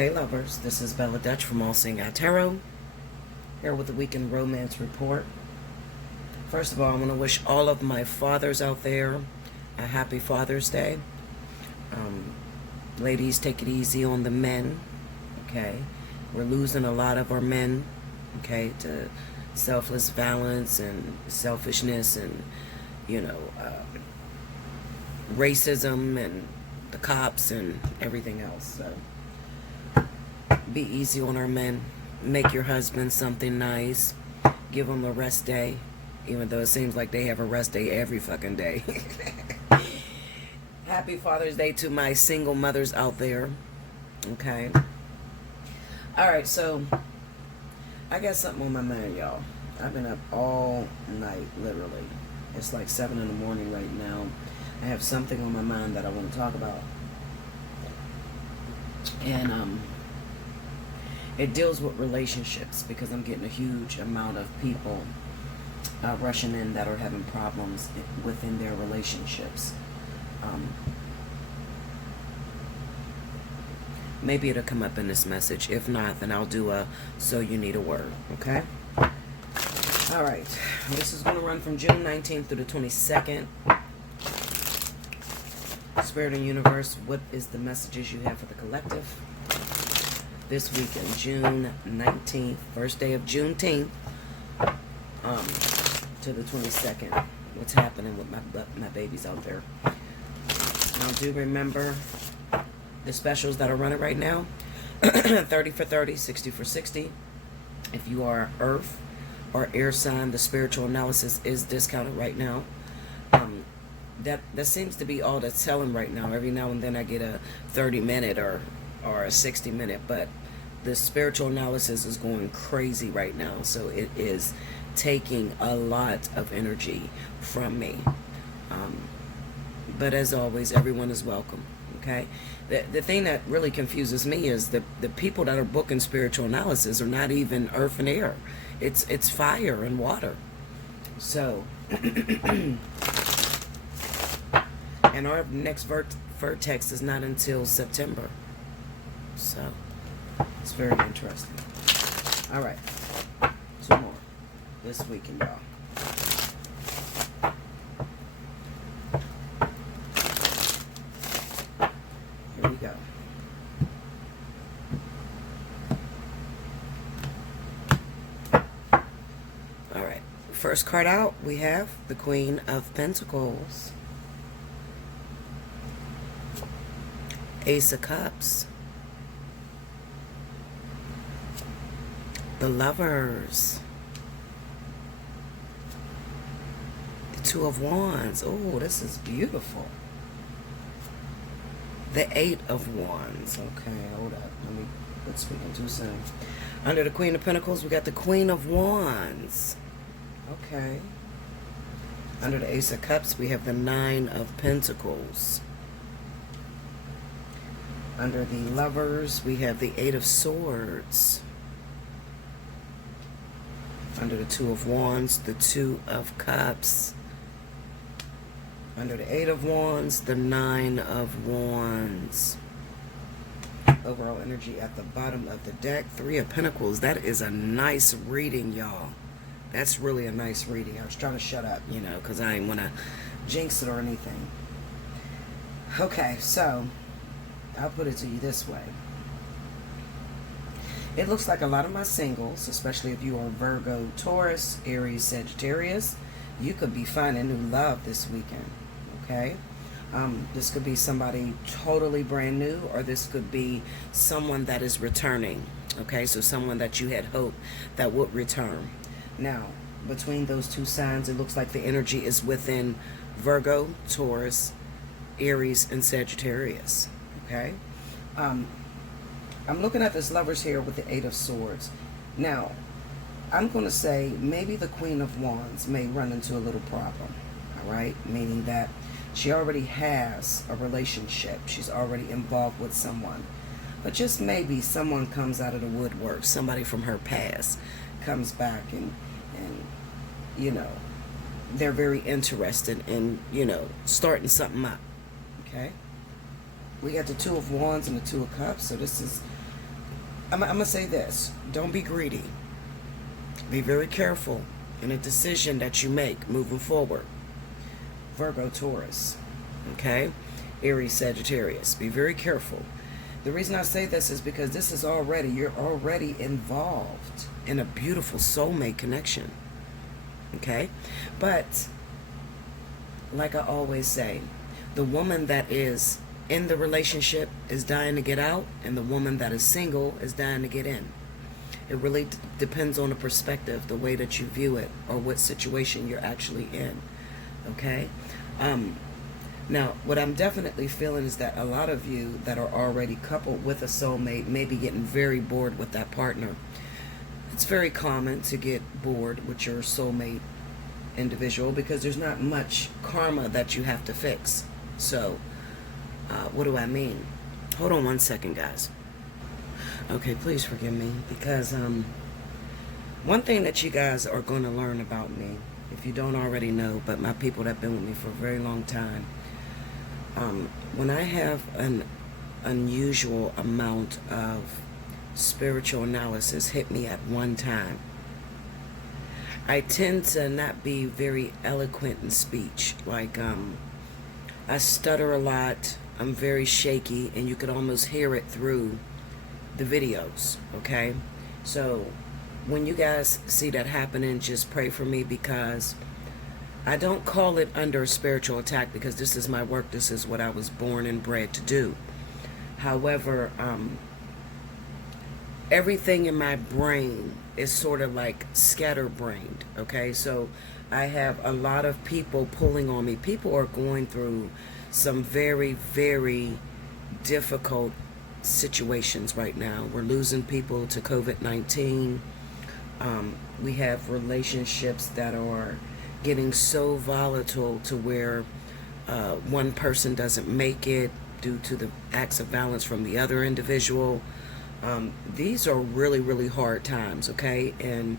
Hey lovers, this is Bella Dutch from Allseeingeyetarot, here with the Weekend Romance Report. First of all, I want to wish all of my fathers out there a happy Father's Day. Ladies, take it easy on the men, okay? We're losing a lot of our men, okay, to selfless violence and selfishness and, racism and the cops and everything else. So be easy on our men. Make your husband something nice. Give them a rest day, even though it seems like they have a rest day every fucking day. Happy Father's Day to my single mothers out there. Okay. Alright, so I got something on my mind, y'all. I've been up all night, literally. It's like 7 in the morning right now. I have something on my mind that I want to talk about. And it deals with relationships, because I'm getting a huge amount of people rushing in that are having problems within their relationships. Maybe it'll come up in this message. If not, then I'll do a So You Need a Word. Okay? Alright. This is going to run from June 19th through the 22nd. Spirit and Universe, what is the messages you have for the collective? This weekend, June 19th, first day of Juneteenth, to the 22nd. What's happening with my babies out there? Now, do remember the specials that are running right now. 30 for 30, 60 for 60. If you are Earth or Air sign, the spiritual analysis is discounted right now. That seems to be all that's selling right now. Every now and then I get a 30-minute or a 60-minute, but the spiritual analysis is going crazy right now. So it is taking a lot of energy from me. But as always, everyone is welcome. Okay? The thing that really confuses me is the people that are booking spiritual analysis are not even earth and air. It's fire and water. So, and our next vertex is not until September. So, it's very interesting. All right. 2 more this weekend, y'all. Here we go. All right. First card out, we have the Queen of Pentacles. Ace of Cups. The Lovers. The Two of Wands. Oh, this is beautiful. The Eight of Wands. Okay, hold up. Let me quit speaking too soon. Under the Queen of Pentacles, we got the Queen of Wands. Okay. Under the Ace of Cups, we have the Nine of Pentacles. Under the Lovers, we have the Eight of Swords. Under the Two of Wands, the Two of Cups. Under the Eight of Wands, the Nine of Wands. Overall energy at the bottom of the deck, Three of Pentacles. That is a nice reading, y'all. That's really a nice reading. I was trying to shut up, because I didn't want to jinx it or anything. Okay, so I'll put it to you this way. It looks like a lot of my singles, especially if you are Virgo, Taurus, Aries, Sagittarius, you could be finding new love this weekend, okay? This could be somebody totally brand new, or this could be someone that is returning, okay? So someone that you had hoped that would return. Now, between those two signs, it looks like the energy is within Virgo, Taurus, Aries, and Sagittarius, okay? I'm looking at this Lovers here with the Eight of Swords. Now, I'm going to say maybe the Queen of Wands may run into a little problem, all right? Meaning that she already has a relationship. She's already involved with someone. But just maybe someone comes out of the woodwork. Somebody from her past comes back and they're very interested in, starting something up, okay? We got the Two of Wands and the Two of Cups, so this is I'm going to say this. Don't be greedy. Be very careful in a decision that you make moving forward. Virgo, Taurus, okay? Aries, Sagittarius. Be very careful. The reason I say this is because this is you're already involved in a beautiful soulmate connection, okay? But, like I always say, the woman that is in the relationship is dying to get out, and the woman that is single is dying to get in. It really depends on the perspective, the way that you view it, or what situation you're actually in, okay? Now, what I'm definitely feeling is that a lot of you that are already coupled with a soulmate may be getting very bored with that partner. It's very common to get bored with your soulmate individual because there's not much karma that you have to fix. So, what do I mean? Hold on one second, guys. Okay, please forgive me, because one thing that you guys are going to learn about me, if you don't already know, but my people that have been with me for a very long time, when I have an unusual amount of spiritual analysis hit me at one time, I tend to not be very eloquent in speech. Like, I stutter a lot, I'm very shaky, and you could almost hear it through the videos, okay? So when you guys see that happening, just pray for me, because I don't call it under spiritual attack, because this is my work. This is what I was born and bred to do. However, everything in my brain is sort of like scatterbrained, okay? So I have a lot of people pulling on me. People are going through some very, very difficult situations right now. We're losing people to COVID-19. We have relationships that are getting so volatile to where one person doesn't make it due to the acts of violence from the other individual. These are really, really hard times, okay? And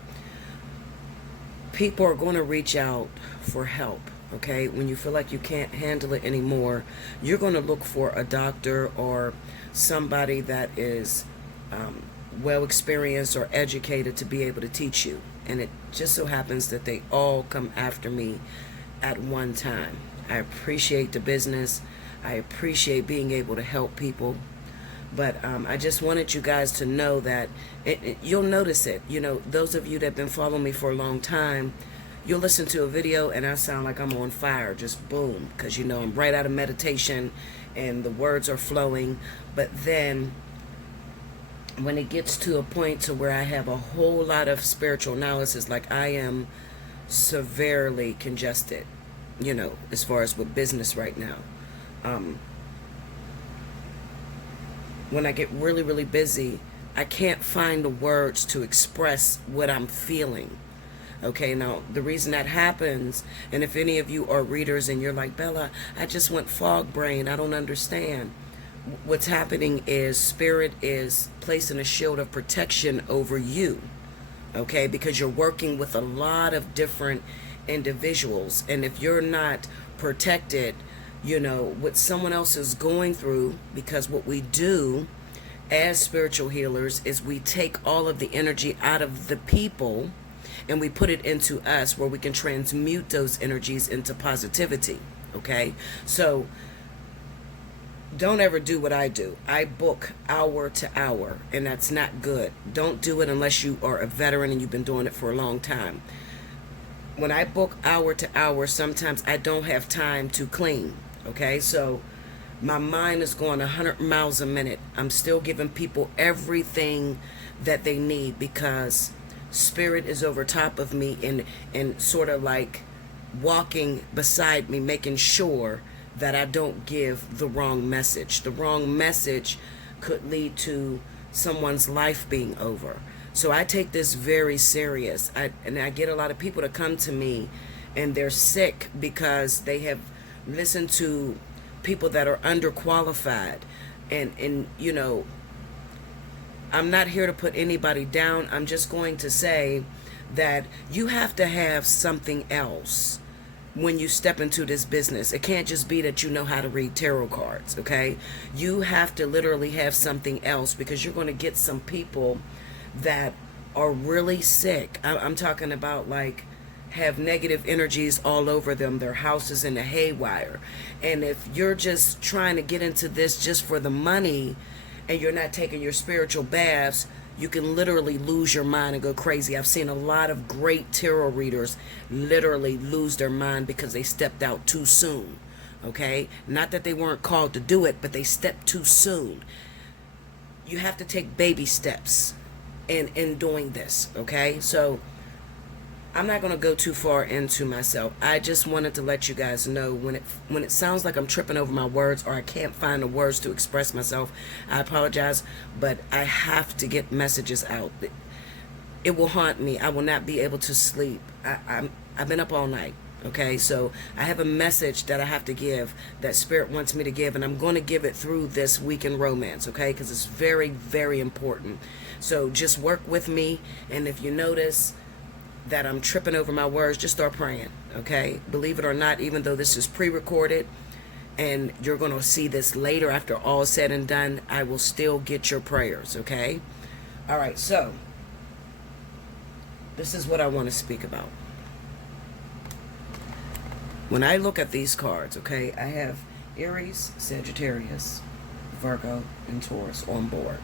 people are going to reach out for help, okay? When you feel like you can't handle it anymore, you're going to look for a doctor or somebody that is well experienced or educated to be able to teach you. And it just so happens that they all come after me at one time. I appreciate the business. I appreciate being able to help people. But I just wanted you guys to know that you'll notice it. You know, those of you that have been following me for a long time, you'll listen to a video and I sound like I'm on fire, just boom, because you know I'm right out of meditation and the words are flowing. But then when it gets to a point to where I have a whole lot of spiritual analysis, like I am severely congested, you know, as far as with business right now. When I get really, really busy, I can't find the words to express what I'm feeling. Okay, now, the reason that happens, and if any of you are readers and you're like, Bella, I just went fog brain, I don't understand. What's happening is Spirit is placing a shield of protection over you, okay, because you're working with a lot of different individuals. And if you're not protected, you know, what someone else is going through, because what we do as spiritual healers is we take all of the energy out of the people and we put it into us, where we can transmute those energies into positivity, okay? So don't ever do what I do. I book hour to hour, and that's not good. Don't do it unless you are a veteran and you've been doing it for a long time. When I book hour to hour, sometimes I don't have time to clean. Okay, so my mind is going 100 miles a minute. I'm still giving people everything that they need, because Spirit is over top of me and sort of like walking beside me, making sure that I don't give the wrong message. The wrong message could lead to someone's life being over. So I take this very serious. And I get a lot of people to come to me and they're sick because they have listen to people that are underqualified, and you know, I'm not here to put anybody down. I'm just going to say that you have to have something else when you step into this business. It can't just be that you know how to read tarot cards, okay? You have to literally have something else, because you're going to get some people that are really sick. I'm talking about, like, have negative energies all over them. Their house is in a haywire. And if you're just trying to get into this just for the money and you're not taking your spiritual baths, you can literally lose your mind and go crazy. I've seen a lot of great tarot readers literally lose their mind because they stepped out too soon. Okay? Not that they weren't called to do it, but they stepped too soon. You have to take baby steps in doing this. Okay? So I'm not going to go too far into myself. I just wanted to let you guys know, when it sounds like I'm tripping over my words or I can't find the words to express myself, I apologize, but I have to get messages out. It will haunt me. I will not be able to sleep. I've been up all night. Okay, so I have a message that I have to give, that Spirit wants me to give, and I'm going to give it through this week in romance, okay, because it's very, very important. So just work with me, and if you notice that I'm tripping over my words, just start praying, okay? Believe it or not, even though this is pre-recorded and you're going to see this later after all is said and done, I will still get your prayers, okay? All right, so this is what I want to speak about. When I look at these cards, okay, I have Aries, Sagittarius, Virgo, and Taurus on board.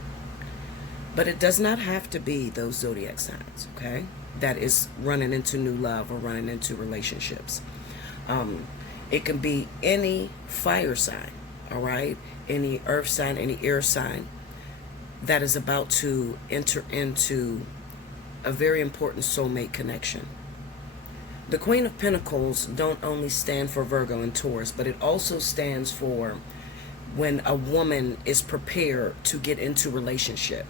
But it does not have to be those zodiac signs, okay? That is running into new love or running into relationships. It can be any fire sign, all right? Any earth sign, any air sign that is about to enter into a very important soulmate connection. The Queen of Pentacles don't only stand for Virgo and Taurus, but it also stands for when a woman is prepared to get into relationship.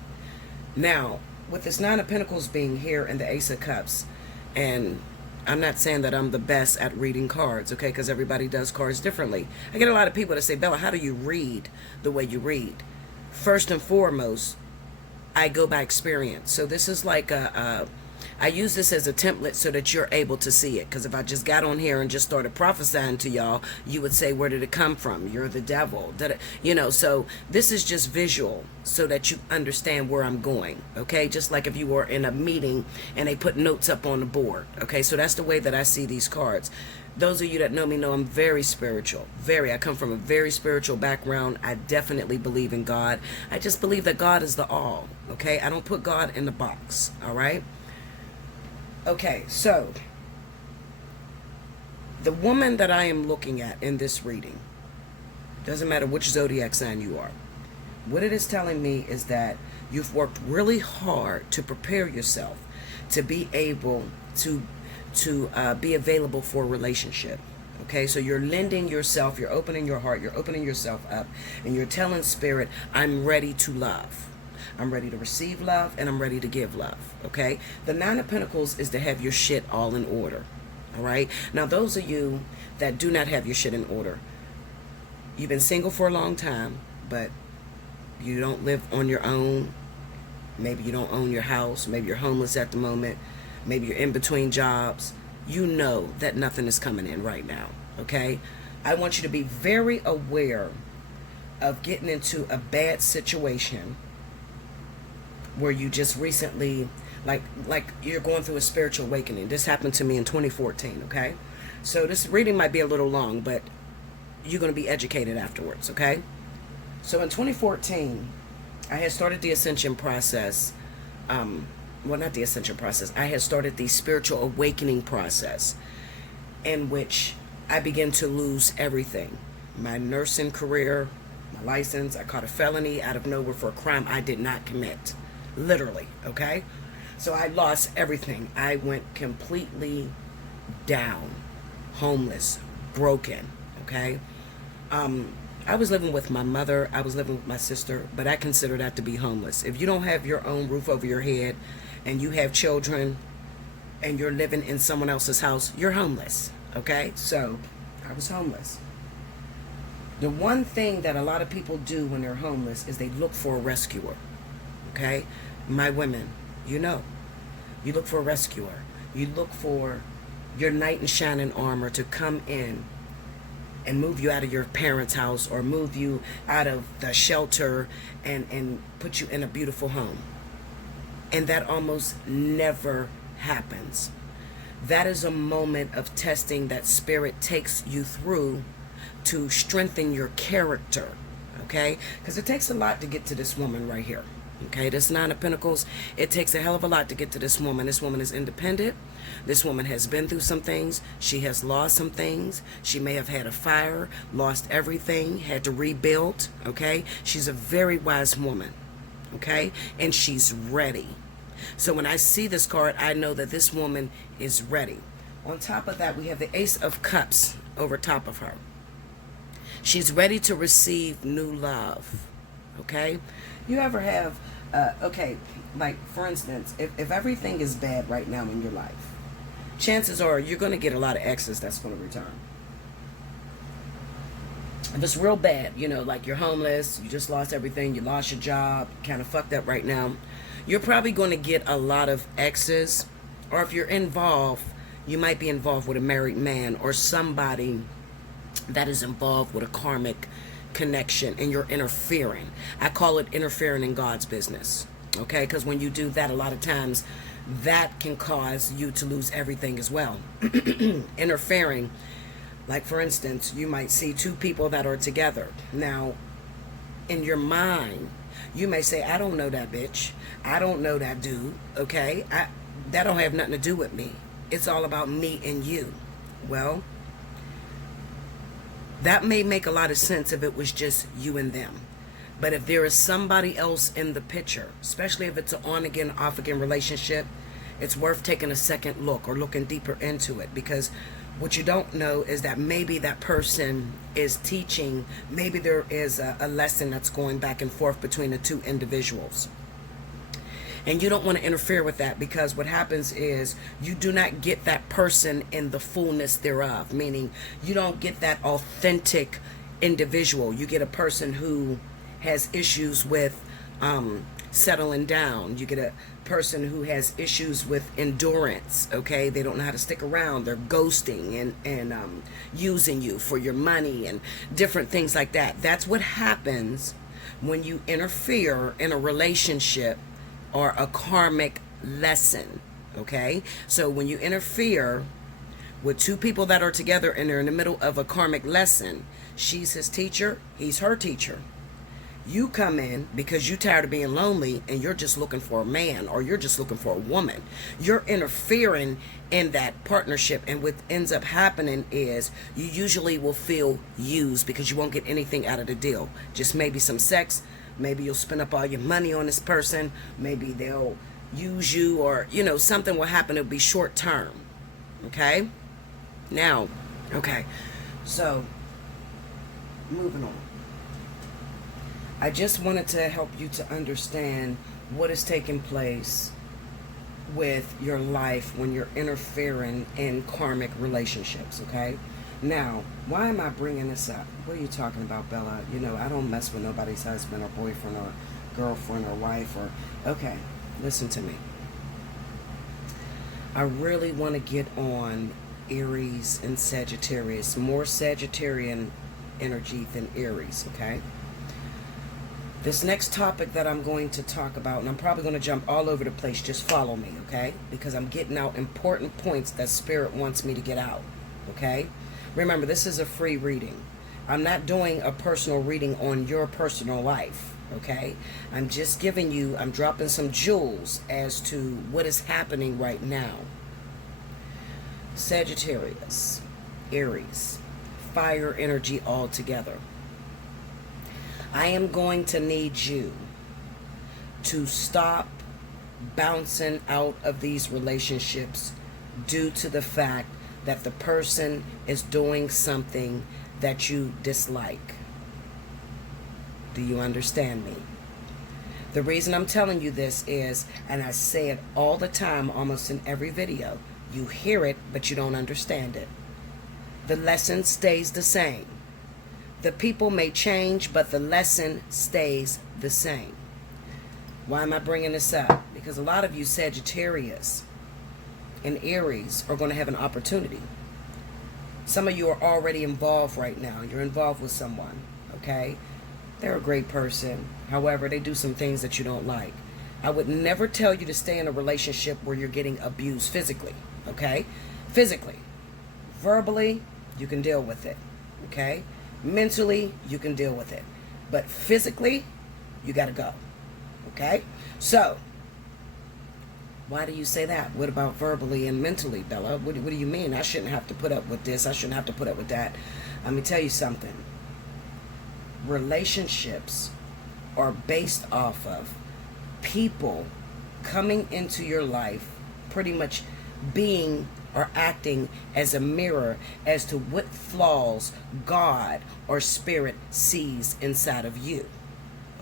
Now, with this Nine of Pentacles being here and the Ace of Cups, and I'm not saying that I'm the best at reading cards, okay, because everybody does cards differently. I get a lot of people that say, Bella, how do you read the way you read? First and foremost, I go by experience. So this is like I use this as a template so that you're able to see it. Because if I just got on here and just started prophesying to y'all, you would say, where did it come from? You're the devil. You know, so this is just visual so that you understand where I'm going. Okay, just like if you were in a meeting and they put notes up on the board. Okay, so that's the way that I see these cards. Those of you that know me know I'm very spiritual. I come from a very spiritual background. I definitely believe in God. I just believe that God is the all. Okay, I don't put God in the box. All right. Okay, so the woman that I am looking at in this reading, doesn't matter which zodiac sign you are, what it is telling me is that you've worked really hard to prepare yourself to be able to be available for a relationship. Okay, so you're lending yourself, you're opening your heart, you're opening yourself up, and you're telling Spirit, I'm ready to love. I'm ready to receive love, and I'm ready to give love, okay? The Nine of Pentacles is to have your shit all in order, all right? Now, those of you that do not have your shit in order, you've been single for a long time, but you don't live on your own. Maybe you don't own your house. Maybe you're homeless at the moment. Maybe you're in between jobs. You know that nothing is coming in right now, okay? I want you to be very aware of getting into a bad situation where you just recently, like you're going through a spiritual awakening. This happened to me in 2014, okay? So this reading might be a little long, but you're going to be educated afterwards, okay? So in 2014, I had started the ascension process. Well, not the ascension process. I had started the spiritual awakening process, in which I began to lose everything. My nursing career, my license. I caught a felony out of nowhere for a crime I did not commit. Literally, okay? So I lost everything. I went completely down, homeless, broken, okay? I was living with my mother. I was living with my sister, but I consider that to be homeless. If you don't have your own roof over your head and you have children and you're living in someone else's house, you're homeless, okay? So I was homeless. The one thing that a lot of people do when they're homeless is they look for a rescuer, okay? My women, you know, you look for a rescuer. You look for your knight in shining armor to come in and move you out of your parents' house or move you out of the shelter and put you in a beautiful home. And that almost never happens. That is a moment of testing that spirit takes you through to strengthen your character, okay? Because it takes a lot to get to this woman right here, okay? This Nine of Pentacles, it takes a hell of a lot to get to this woman. This woman is independent. This woman has been through some things. She has lost some things. She may have had a fire, lost everything, had to rebuild, okay? She's a very wise woman, okay? And she's ready. So when I see this card, I know that this woman is ready. On top of that, we have the Ace of Cups over top of her. She's ready to receive new love, okay? You ever have, okay, like for instance, if everything is bad right now in your life, chances are you're going to get a lot of exes that's going to return. If it's real bad, you know, like you're homeless, you just lost everything, you lost your job, kind of fucked up right now, you're probably going to get a lot of exes. Or if you're involved, you might be involved with a married man or somebody that is involved with a karmic connection and you're interfering. I call it interfering in God's business, okay? Because when you do that, a lot of times that can cause you to lose everything as well. Interfering, like for instance, you might see two people that are together. Now, in your mind, you may say, I don't know that bitch. I don't know that dude, okay? That don't have nothing to do with me. It's all about me and you. Well, that may make a lot of sense if it was just you and them. But if there is somebody else in the picture, especially if it's an on-again, off-again relationship, it's worth taking a second look or looking deeper into it. Because what you don't know is that maybe that person is teaching, maybe there is a lesson that's going back and forth between the two individuals. And you don't want to interfere with that, because what happens is you do not get that person in the fullness thereof, meaning you don't get that authentic individual. You get a person who has issues with settling down. You get a person who has issues with endurance, okay? They don't know how to stick around. They're ghosting and using you for your money and different things like that. That's what happens when you interfere in a relationship or a karmic lesson, okay? So when you interfere with two people that are together and they're in the middle of a karmic lesson, she's his teacher, he's her teacher. You come in because you're tired of being lonely and you're just looking for a man, or you're just looking for a woman. You're interfering in that partnership, and what ends up happening is you usually will feel used because you won't get anything out of the deal. Just maybe some sex, maybe you'll spend up all your money on this person, maybe they'll use you, or you know, something will happen. It'll be short term, okay? Now, okay, so moving on. I just wanted to help you to understand what is taking place with your life when you're interfering in karmic relationships, okay? Now, why am I bringing this up? What are you talking about, Bella? You know, I don't mess with nobody's husband or boyfriend or girlfriend or wife or... Okay, listen to me. I really want to get on Aries and Sagittarius. More Sagittarian energy than Aries, okay? This next topic that I'm going to talk about, and I'm probably going to jump all over the place, just follow me, okay? Because I'm getting out important points that Spirit wants me to get out, okay? Remember, this is a free reading. I'm not doing a personal reading on your personal life, okay? I'm just giving you, I'm dropping some jewels as to what is happening right now. Sagittarius, Aries, fire energy all together. I am going to need you to stop bouncing out of these relationships due to the fact that the person is doing something that you dislike. Do you understand me? The reason I'm telling you this is, and I say it all the time, almost in every video, you hear it, but you don't understand it. The lesson stays the same. The people may change, but the lesson stays the same. Why am I bringing this up? Because a lot of you Sagittarius, and Aries are going to have an opportunity. Some of you are already involved right now. You're involved with someone, okay? They're a great person. However, they do some things that you don't like. I would never tell you to stay in a relationship where you're getting abused physically, okay? Physically. Verbally, you can deal with it, okay? Mentally, you can deal with it. But physically, you got to go, okay? So, why do you say that? What about verbally and mentally, Bella? What do you mean? I shouldn't have to put up with this. I shouldn't have to put up with that. Let me tell you something. Relationships are based off of people coming into your life, pretty much being or acting as a mirror as to what flaws God or spirit sees inside of you.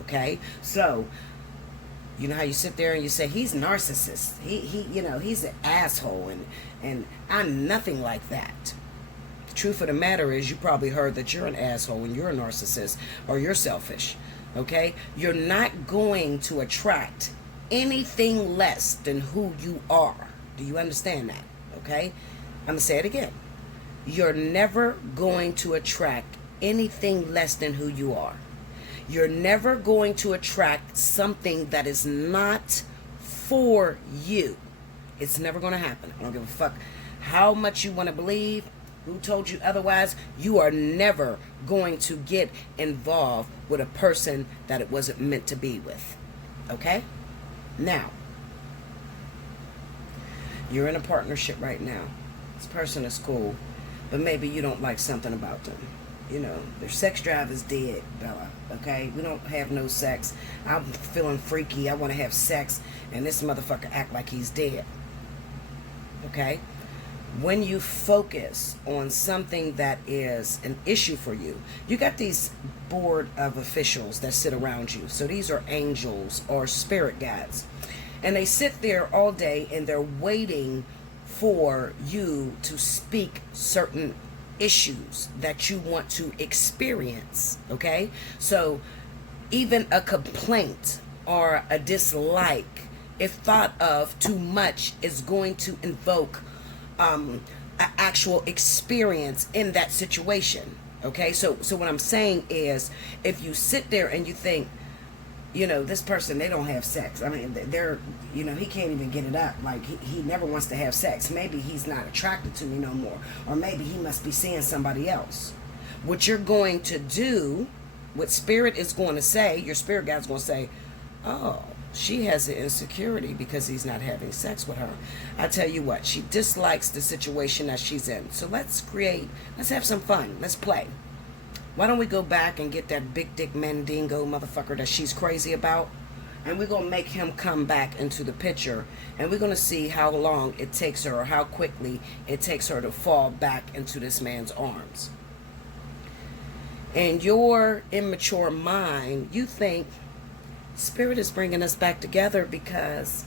Okay? So, you know how you sit there and you say, he's narcissist. He's an asshole, and I'm nothing like that. The truth of the matter is, you probably heard that you're an asshole and you're a narcissist or you're selfish. Okay? You're not going to attract anything less than who you are. Do you understand that? Okay? I'm going to say it again. You're never going to attract anything less than who you are. You're never going to attract something that is not for you. It's never going to happen. I don't give a fuck how much you want to believe, who told you otherwise. You are never going to get involved with a person that it wasn't meant to be with. Okay? Now, you're in a partnership right now. This person is cool, but maybe you don't like something about them. You know, their sex drive is dead, Bella. Okay? We don't have no sex. I'm feeling freaky. I want to have sex, and this motherfucker act like he's dead. Okay? When you focus on something that is an issue for you, you got these board of officials that sit around you. So these are angels or spirit guides. And they sit there all day and they're waiting for you to speak certain issues that you want to experience. Okay? So even a complaint or a dislike, if thought of too much, is going to invoke an actual experience in that situation. Okay, so what I'm saying is, if you sit there and you think, you know, this person, they don't have sex. I mean, they're, you know, he can't even get it up. Like, he never wants to have sex. Maybe he's not attracted to me no more. Or maybe he must be seeing somebody else. What you're going to do, what spirit is going to say, your spirit guide's going to say, oh, she has an insecurity because he's not having sex with her. I tell you what, she dislikes the situation that she's in. So let's have some fun. Let's play. Why don't we go back and get that big dick mandingo motherfucker that she's crazy about, and we're going to make him come back into the picture, and we're going to see how long it takes her, or how quickly it takes her to fall back into this man's arms. In your immature mind, you think Spirit is bringing us back together because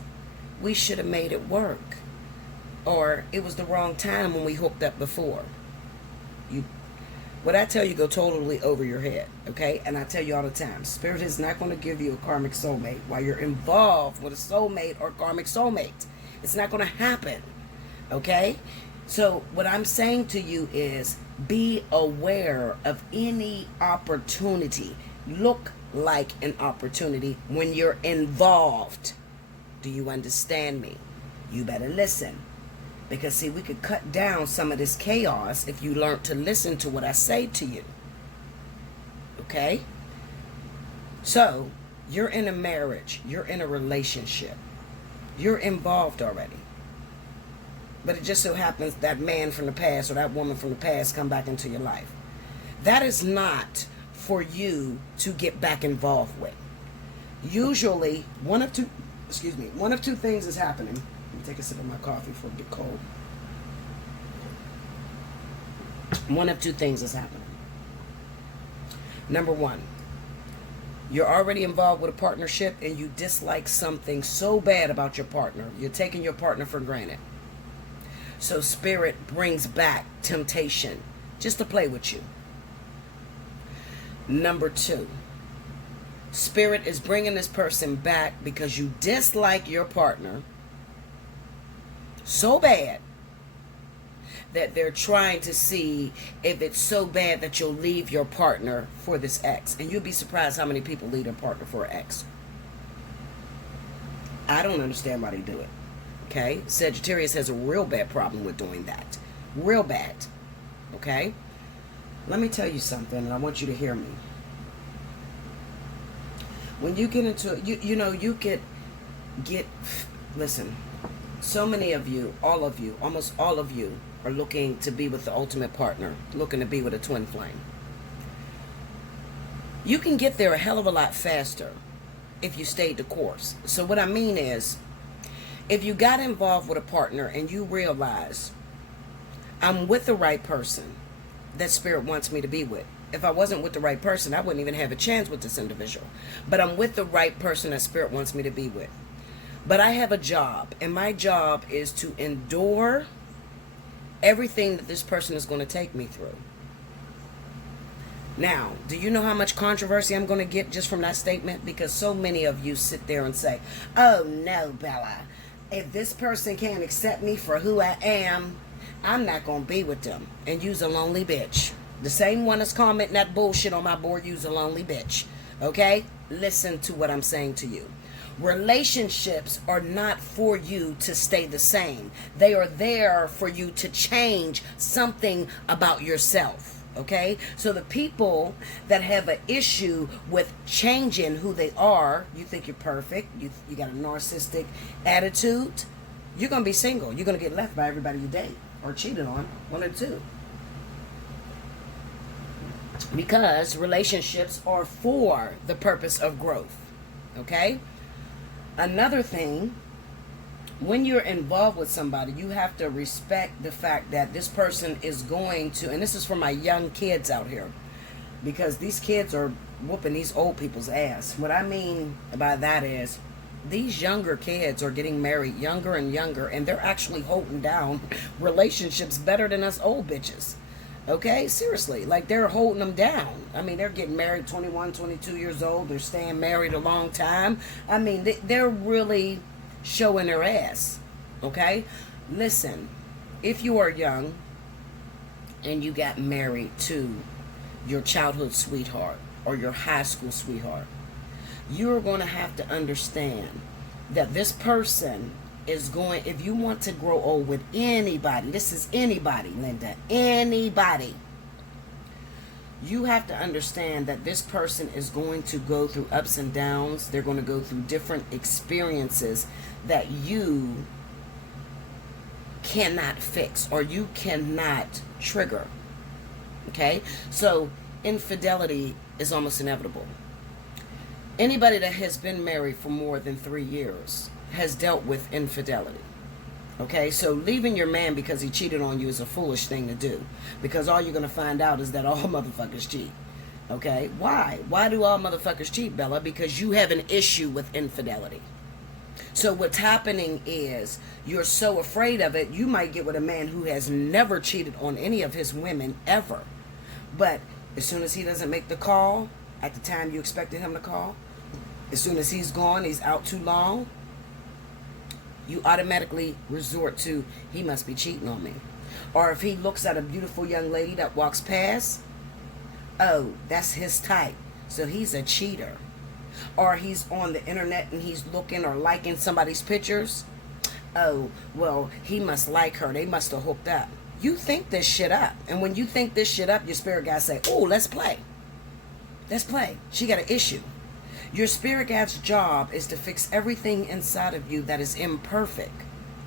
we should have made it work, or it was the wrong time when we hooked up before. What I tell you go totally over your head, okay? And I tell you all the time, Spirit is not going to give you a karmic soulmate while you're involved with a soulmate or karmic soulmate. It's not going to happen, okay? So what I'm saying to you is, be aware of any opportunity. Look like an opportunity when you're involved. Do you understand me? You better listen. Because, see, we could cut down some of this chaos if you learn to listen to what I say to you. Okay? So, you're in a marriage. You're in a relationship. You're involved already. But it just so happens that man from the past or that woman from the past come back into your life. That is not for you to get back involved with. Usually, one of two things is happening. Let me take a sip of my coffee before it gets cold. One of two things is happening. Number one, you're already involved with a partnership and you dislike something so bad about your partner. You're taking your partner for granted. So Spirit brings back temptation just to play with you. Number two, Spirit is bringing this person back because you dislike your partner so bad that they're trying to see if it's so bad that you'll leave your partner for this ex. And you'll be surprised how many people leave their partner for an ex. I don't understand why they do it. Okay? Sagittarius has a real bad problem with doing that. Real bad. Okay? Let me tell you something, and I want you to hear me. When you get into, you get, listen, so many of you, all of you, almost all of you are looking to be with the ultimate partner, looking to be with a twin flame. You can get there a hell of a lot faster if you stayed the course. So what I mean is, if you got involved with a partner and you realize, I'm with the right person that Spirit wants me to be with. If I wasn't with the right person, I wouldn't even have a chance with this individual. But I'm with the right person that Spirit wants me to be with. But I have a job, and my job is to endure everything that this person is going to take me through. Now, do you know how much controversy I'm going to get just from that statement? Because so many of you sit there and say, oh no, Bella, if this person can't accept me for who I am, I'm not going to be with them. And you's a lonely bitch. The same one that's commenting that bullshit on my board, you's a lonely bitch. Okay? Listen to what I'm saying to you. Relationships are not for you to stay the same. They are there for you to change something about yourself. Okay? So the people that have an issue with changing who they are, you think you're perfect, you got a narcissistic attitude, you're going to be single. You're going to get left by everybody you date or cheated on, one or two. Because relationships are for the purpose of growth. Okay? Another thing, when you're involved with somebody, you have to respect the fact that this person is going to, and this is for my young kids out here, because these kids are whooping these old people's ass. What I mean by that is, these younger kids are getting married younger and younger, and they're actually holding down relationships better than us old bitches. Okay, seriously, like they're holding them down. I mean, they're getting married 21, 22 years old. They're staying married a long time. I mean, they're really showing their ass. Okay, listen, if you are young and you got married to your childhood sweetheart or your high school sweetheart, you're going to have to understand that this person is going, if you want to grow old with anybody, this is anybody, Linda, anybody, you have to understand that this person is going to go through ups and downs. They're going to go through different experiences that you cannot fix or you cannot trigger. Okay? So infidelity is almost inevitable. Anybody that has been married for more than 3 years has dealt with infidelity. Okay, so leaving your man because he cheated on you is a foolish thing to do, because all you're going to find out is that all motherfuckers cheat. Okay, why do all motherfuckers cheat, Bella? Because you have an issue with infidelity. So what's happening is you're so afraid of it, you might get with a man who has never cheated on any of his women ever, but as soon as he doesn't make the call at the time you expected him to call, as soon as he's gone, he's out too long, you automatically resort to, he must be cheating on me. Or if he looks at a beautiful young lady that walks past, oh, that's his type, so he's a cheater. Or he's on the internet and he's looking or liking somebody's pictures, oh, well, he must like her, they must have hooked up. You think this shit up, and when you think this shit up, your spirit guides say, oh, let's play. Let's play. She got an issue. Your spirit guide's job is to fix everything inside of you that is imperfect,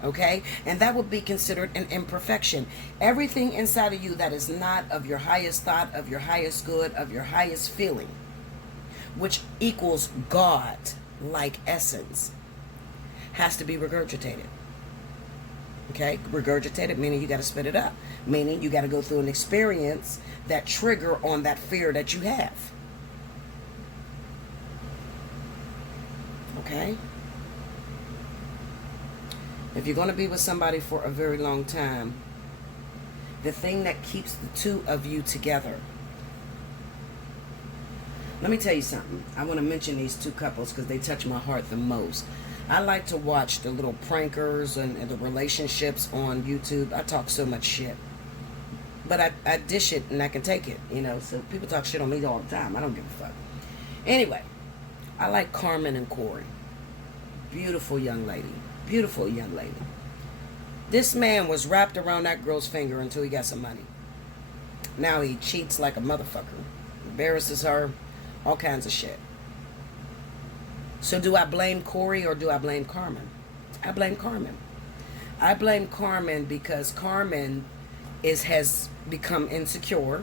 okay? And that would be considered an imperfection. Everything inside of you that is not of your highest thought, of your highest good, of your highest feeling, which equals God-like essence, has to be regurgitated. Okay? Regurgitated, meaning you got to spit it up. Meaning you got to go through an experience that trigger on that fear that you have. Okay? If you're going to be with somebody for a very long time, the thing that keeps the two of you together. Let me tell you something. I want to mention these two couples because they touch my heart the most. I like to watch the little prankers and the relationships on YouTube. I talk so much shit. But I dish it and I can take it, you know. So people talk shit on me all the time. I don't give a fuck. Anyway, I like Carmen and Corey. Beautiful young lady. Beautiful young lady. This man was wrapped around that girl's finger until he got some money. Now he cheats like a motherfucker. Embarrasses her. All kinds of shit. So do I blame Corey or do I blame Carmen? I blame Carmen. I blame Carmen because Carmen has become insecure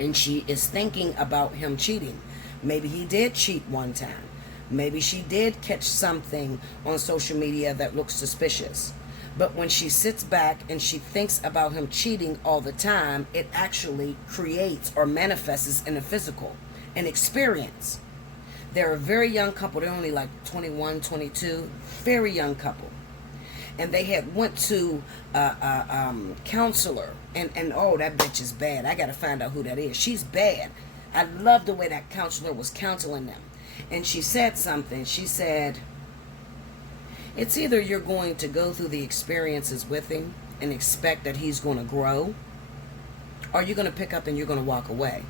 and she is thinking about him cheating. Maybe he did cheat one time. Maybe she did catch something on social media that looks suspicious. But when she sits back and she thinks about him cheating all the time, it actually creates or manifests in a physical, an experience. They're a very young couple. They're only like 21, 22. Very young couple. And they had went to a counselor. And oh, that bitch is bad. I got to find out who that is. She's bad. I love the way that counselor was counseling them. And she said something. She said, it's either you're going to go through the experiences with him and expect that he's going to grow, or you're going to pick up and you're going to walk away.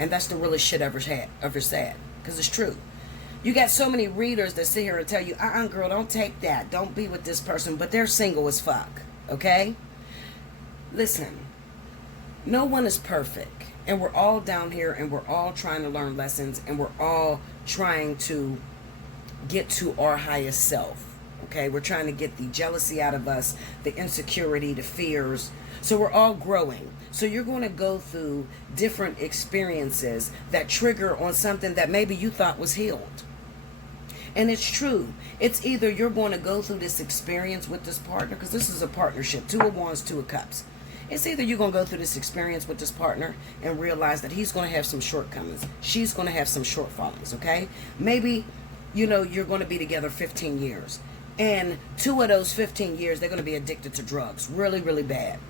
And that's the realest shit ever said. Because it's true. You got so many readers that sit here and tell you, girl, don't take that. Don't be with this person. But they're single as fuck. Okay? Listen. No one is perfect. And we're all down here and we're all trying to learn lessons. And we're all trying to get to our highest self. Okay? We're trying to get the jealousy out of us. The insecurity, the fears. So we're all growing. So you're going to go through different experiences that trigger on something that maybe you thought was healed. And it's true. It's either you're going to go through this experience with this partner, because this is a partnership, 2 of Wands, 2 of Cups. It's either you're going to go through this experience with this partner and realize that he's going to have some shortcomings. She's going to have some shortfallings, okay? Maybe, you know, you're going to be together 15 years. And 2 of those 15 years, they're going to be addicted to drugs. Really, really bad.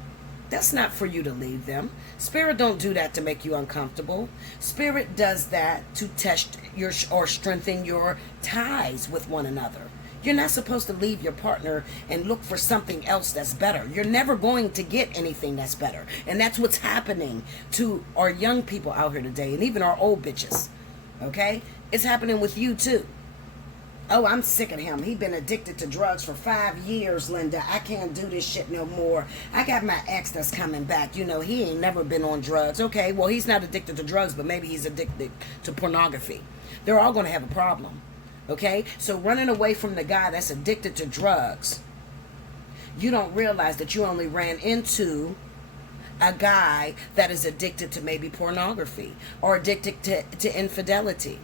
That's not for you to leave them. Spirit don't do that to make you uncomfortable. Spirit does that to test your or strengthen your ties with one another. You're not supposed to leave your partner and look for something else that's better. You're never going to get anything that's better. And that's what's happening to our young people out here today, and even our old bitches. Okay? It's happening with you too. Oh, I'm sick of him. He been addicted to drugs for 5 years, Linda. I can't do this shit no more. I got my ex that's coming back. You know, he ain't never been on drugs. Okay, well, he's not addicted to drugs, but maybe he's addicted to pornography. They're all going to have a problem. Okay? So running away from the guy that's addicted to drugs, you don't realize that you only ran into a guy that is addicted to maybe pornography or addicted to infidelity.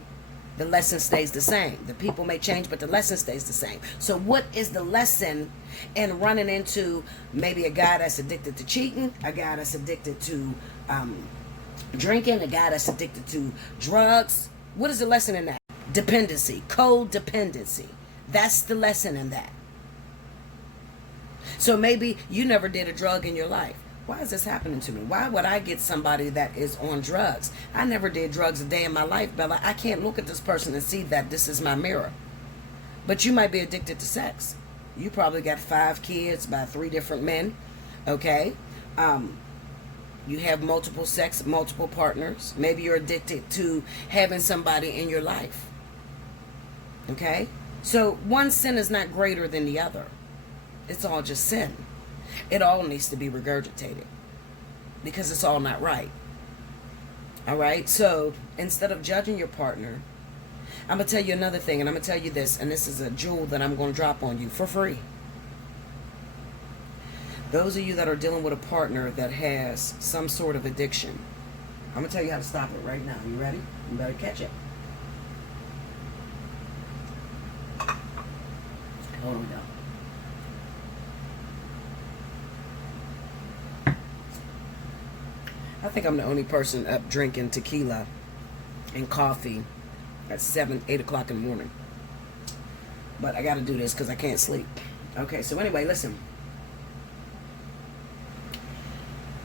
The lesson stays the same. The people may change, but the lesson stays the same. So what is the lesson in running into maybe a guy that's addicted to cheating, a guy that's addicted to drinking, a guy that's addicted to drugs? What is the lesson in that? Dependency, codependency. That's the lesson in that. So maybe you never did a drug in your life. Why is this happening to me? Why would I get somebody that is on drugs? I never did drugs a day in my life, Bella. I can't look at this person and see that this is my mirror. But you might be addicted to sex. You probably got 5 kids by 3 different men. Okay? You have multiple sex, multiple partners. Maybe you're addicted to having somebody in your life. Okay? So one sin is not greater than the other. It's all just sin. It all needs to be regurgitated because it's all not right. All right? So instead of judging your partner, I'm going to tell you another thing, and I'm going to tell you this, and this is a jewel that I'm going to drop on you for free. Those of you that are dealing with a partner that has some sort of addiction, I'm going to tell you how to stop it right now. You ready? You better catch it. Hold on, y'all. I think I'm the only person up drinking tequila and coffee at 7, 8 o'clock in the morning. But I got to do this because I can't sleep. Okay, so anyway, listen.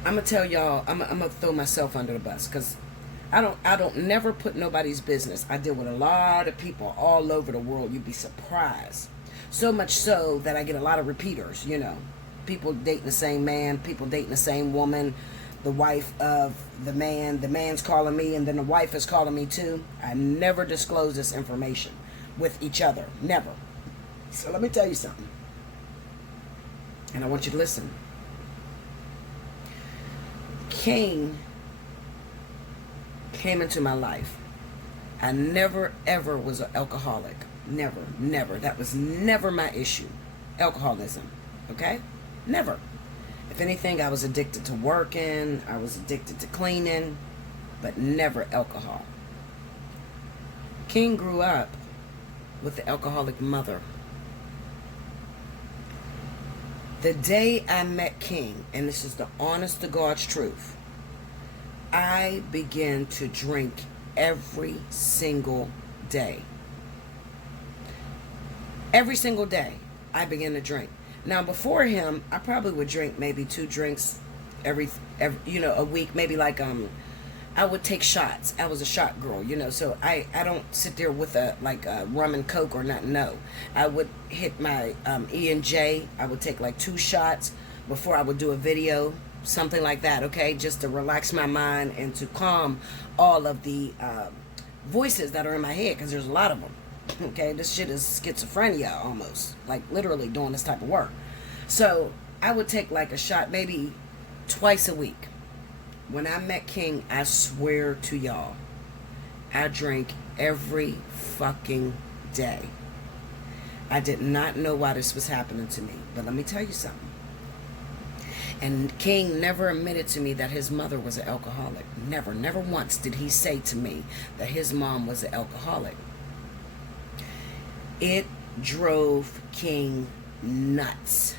I'm going to tell y'all, I'm going to throw myself under the bus because I don't never put nobody's business. I deal with a lot of people all over the world. You'd be surprised. So much so that I get a lot of repeaters, People dating the same man, people dating the same woman, the wife of the man's calling me, and then the wife is calling me too. I never disclose this information with each other. Never. So let me tell you something. And I want you to listen. King came into my life. I never ever was an alcoholic. Never. That was never my issue. Alcoholism. Okay? Never. If anything, I was addicted to working. I was addicted to cleaning. But never alcohol. King grew up with the alcoholic mother. The day I met King, and this is the honest to God's truth, I began to drink every single day. Every single day, I began to drink. Now, before him, I probably would drink maybe 2 drinks every a week. Maybe like I would take shots. I was a shot girl, so I don't sit there with a rum and coke or nothing. No, I would hit my E&J. I would take like 2 shots before I would do a video, something like that, okay, just to relax my mind and to calm all of the voices that are in my head, because there's a lot of them. Okay, this shit is schizophrenia almost, like literally doing this type of work. So I would take like a shot maybe twice a week. When I met King, I swear to y'all, I drank every fucking day. I did not know why this was happening to me, but let me tell you something. And King never admitted to me that his mother was an alcoholic. Never once did he say to me that his mom was an alcoholic. It drove King nuts.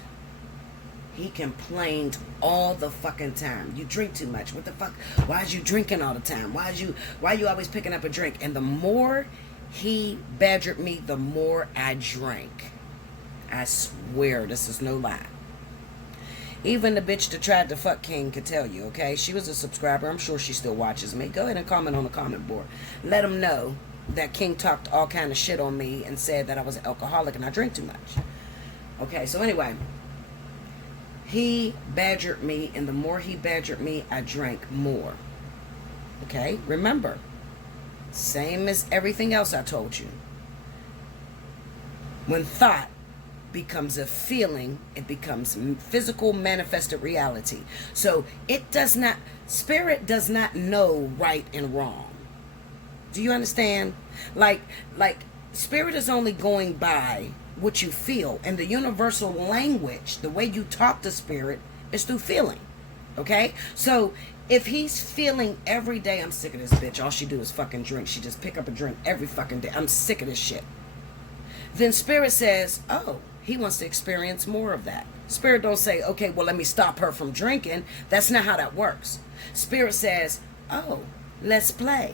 He complained all the fucking time. You drink too much. What the fuck? Why is you drinking all the time? Why you always picking up a drink? And the more he badgered me, the more I drank. I swear, this is no lie. Even the bitch that tried to fuck King could tell you, okay? She was a subscriber. I'm sure she still watches me. Go ahead and comment on the comment board. Let him know that King talked all kind of shit on me and said that I was an alcoholic and I drink too much. Okay, so anyway, he badgered me, and the more he badgered me, I drank more. Okay, remember, same as everything else I told you. When thought becomes a feeling, it becomes physical manifested reality. So spirit does not know right and wrong. Do you understand? Like spirit is only going by what you feel, and the universal language, the way you talk to spirit, is through feeling. Okay? So if he's feeling every day, I'm sick of this bitch, all she do is fucking drink, she just pick up a drink every fucking day, I'm sick of this shit, then spirit says, oh, he wants to experience more of that. Spirit don't say, okay, well, let me stop her from drinking. That's not how that works. Spirit says, oh, let's play.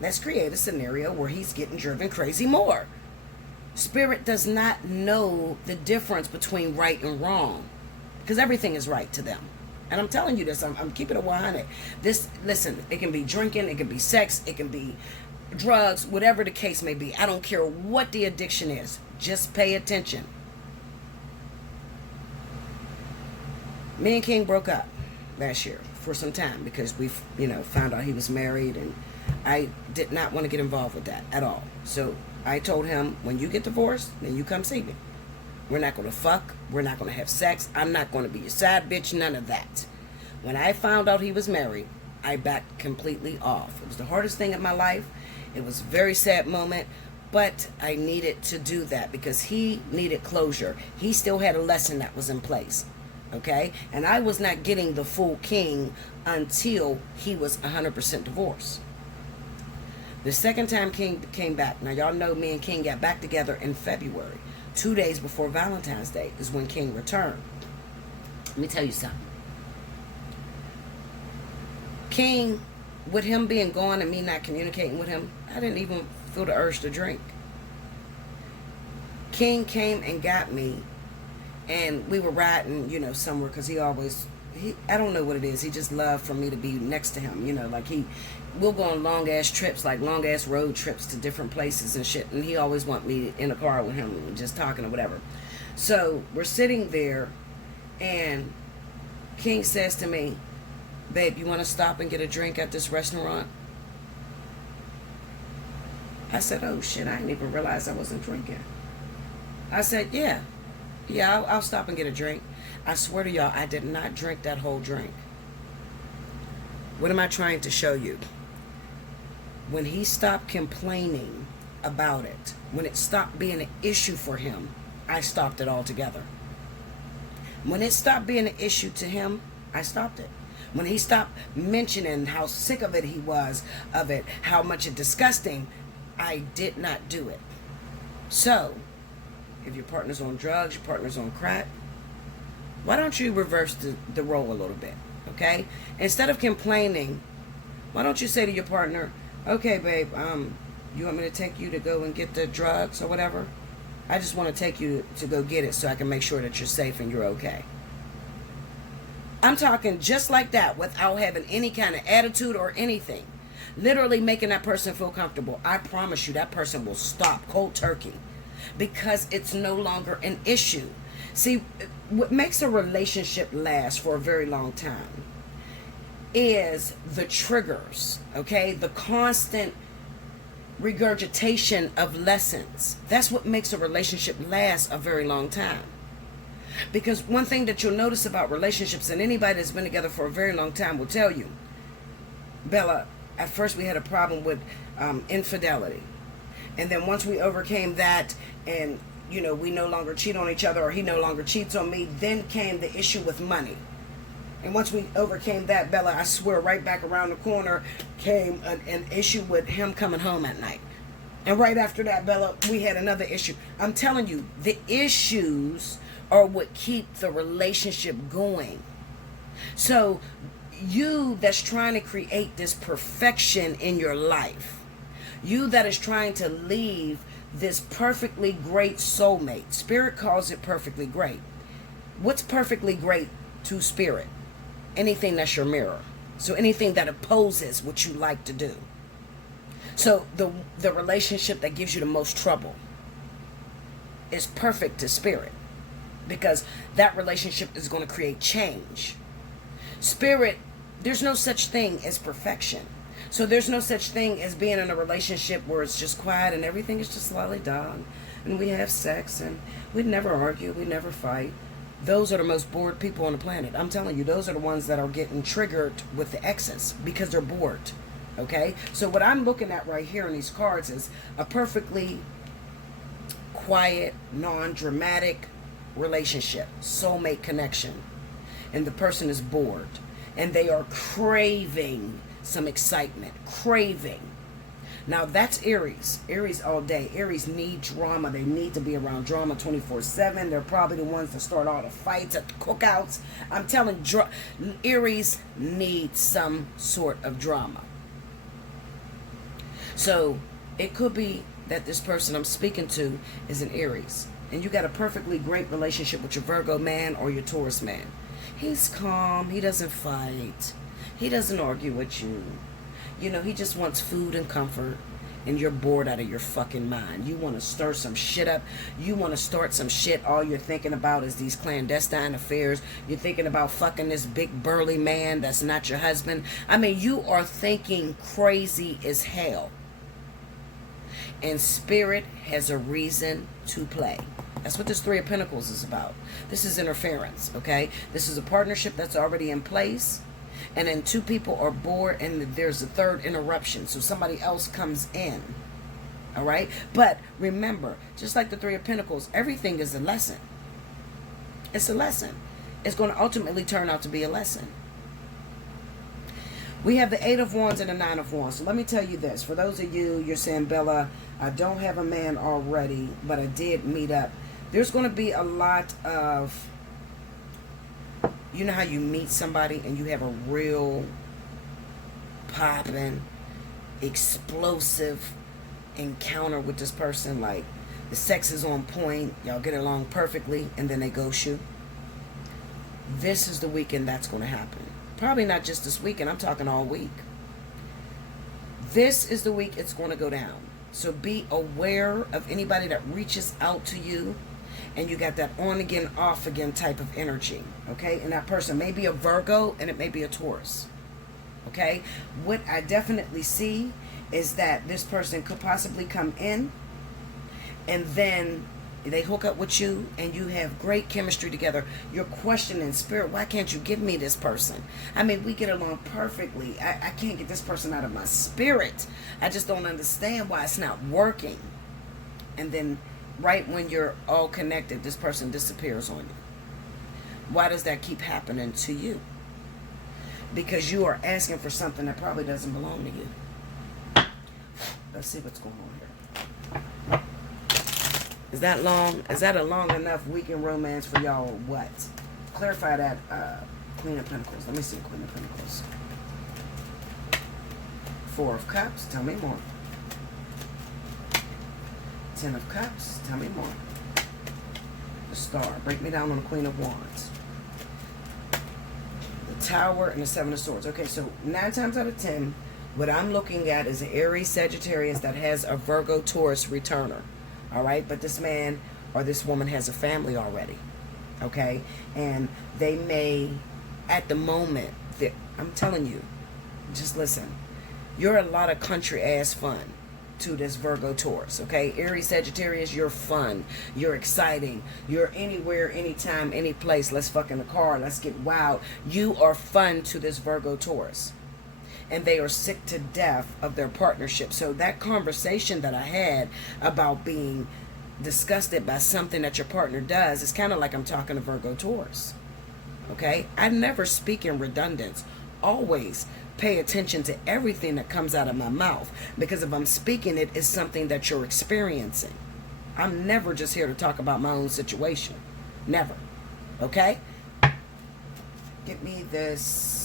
Let's create a scenario where he's getting driven crazy more. Spirit does not know the difference between right and wrong, because everything is right to them. And I'm telling you this, I'm keeping it 100. Listen, it can be drinking, it can be sex, it can be drugs, whatever the case may be. I don't care what the addiction is. Just pay attention. Me and King broke up last year for some time because we, found out he was married, and I did not want to get involved with that at all. So I told him, when you get divorced, then you come see me. We're not going to fuck. We're not going to have sex. I'm not going to be your side bitch. None of that. When I found out he was married, I backed completely off. It was the hardest thing in my life. It was a very sad moment, but I needed to do that because he needed closure. He still had a lesson that was in place. Okay? And I was not getting the full King until he was 100% divorced. The second time King came back, now y'all know me and King got back together in February. 2 days before Valentine's Day is when King returned. Let me tell you something. King, with him being gone and me not communicating with him, I didn't even feel the urge to drink. King came and got me, and we were riding, somewhere, because he always I don't know what it is. He just loved for me to be next to him. You know, like we'll go on long ass trips, like long ass road trips to different places and shit. And he always want me in a car with him, just talking or whatever. So we're sitting there, and King says to me, "Babe, you want to stop and get a drink at this restaurant?" I said, "Oh shit, I didn't even realize I wasn't drinking." I said, yeah, I'll stop and get a drink. I swear to y'all, I did not drink that whole drink. What am I trying to show you? When he stopped complaining about it, when it stopped being an issue for him, I stopped it altogether. When it stopped being an issue to him, I stopped it. When he stopped mentioning how sick of it he was, of it, how much it disgusting, I did not do it. So, if your partner's on drugs, your partner's on crack, why don't you reverse the role a little bit, okay? Instead of complaining, why don't you say to your partner, "Okay, babe, you want me to take you to go and get the drugs or whatever? I just want to take you to go get it so I can make sure that you're safe and you're okay." I'm talking just like that, without having any kind of attitude or anything. Literally making that person feel comfortable. I promise you that person will stop cold turkey, because it's no longer an issue. See, what makes a relationship last for a very long time is the triggers, okay? The constant regurgitation of lessons. That's what makes a relationship last a very long time. Because one thing that you'll notice about relationships, and anybody that's been together for a very long time will tell you, Bella, at first we had a problem with infidelity. And then once we overcame that, and you know, we no longer cheat on each other, or he no longer cheats on me, then came the issue with money. And once we overcame that, Bella, I swear, right back around the corner came an issue with him coming home at night. And right after that, Bella, we had another issue. I'm telling you, the issues are what keep the relationship going. So you that's trying to create this perfection in your life, you that is trying to leave this perfectly great soulmate. Spirit calls it perfectly great. What's perfectly great to Spirit? Anything that's your mirror. So anything that opposes what you like to do. So the relationship that gives you the most trouble is perfect to Spirit, because that relationship is going to create change. Spirit, there's no such thing as perfection. So there's no such thing as being in a relationship where it's just quiet and everything is just lolly-dog, and we have sex and we never argue, we never fight. Those are the most bored people on the planet. I'm telling you, those are the ones that are getting triggered with the exes because they're bored. Okay? So what I'm looking at right here in these cards is a perfectly quiet, non-dramatic relationship, soulmate connection. And the person is bored. And they are craving some excitement, craving. Now that's Aries. Aries all day. Aries need drama. They need to be around drama 24/7. They're probably the ones that start all the fights at the cookouts. I'm telling you, Aries need some sort of drama. So it could be that this person I'm speaking to is an Aries, and you got a perfectly great relationship with your Virgo man or your Taurus man. He's calm. He doesn't fight. He doesn't argue with you. You know, he just wants food and comfort, and you're bored out of your fucking mind. You want to stir some shit up. You want to start some shit. All you're thinking about is these clandestine affairs. You're thinking about fucking this big burly man that's not your husband. I mean, you are thinking crazy as hell. And Spirit has a reason to play. That's what this Three of Pentacles is about. This is interference, okay? This is a partnership that's already in place. And then two people are bored, and there's a third interruption. So somebody else comes in. All right? But remember, just like the Three of Pentacles, everything is a lesson. It's a lesson. It's going to ultimately turn out to be a lesson. We have the Eight of Wands and the Nine of Wands. So let me tell you this. For those of you, you're saying, Bella, I don't have a man already, but I did meet up. There's going to be a lot of... You know how you meet somebody and you have a real popping, explosive encounter with this person? Like, the sex is on point, y'all get along perfectly, and then they ghost you. This is the weekend that's going to happen. Probably not just this weekend. I'm talking all week. This is the week it's going to go down. So be aware of anybody that reaches out to you and you got that on again, off again type of energy. Okay? And that person may be a Virgo and it may be a Taurus. Okay? What I definitely see is that this person could possibly come in and then they hook up with you and you have great chemistry together. You're questioning, spirit, why can't you give me this person? I mean, we get along perfectly. I can't get this person out of my spirit. I just don't understand why it's not working. And then right when you're all connected, this person disappears on you. Why does that keep happening to you? Because you are asking for something that probably doesn't belong to you. Let's see what's going on here. Is that long? Is that a long enough weekend romance for y'all or what? Clarify that, Queen of Pentacles. Let me see Queen of Pentacles. Four of Cups. Tell me more. Ten of Cups. Tell me more. The Star. Break me down on the Queen of Wands. The Tower and the Seven of Swords. Okay, so 9 times out of 10, what I'm looking at is an Aries Sagittarius that has a Virgo Taurus returner. All right, but this man or this woman has a family already, okay? And they may, at the moment, I'm telling you, just listen. You're a lot of country-ass fun to this Virgo Taurus, okay? Aries Sagittarius, you're fun. You're exciting. You're anywhere, anytime, any place. Let's fuck in the car. Let's get wild. You are fun to this Virgo Taurus. And they are sick to death of their partnership. So that conversation that I had about being disgusted by something that your partner does is kind of like I'm talking to Virgo Taurus. Okay? I never speak in redundance. Always pay attention to everything that comes out of my mouth. Because if I'm speaking it, it's something that you're experiencing. I'm never just here to talk about my own situation. Never. Okay? Get me this.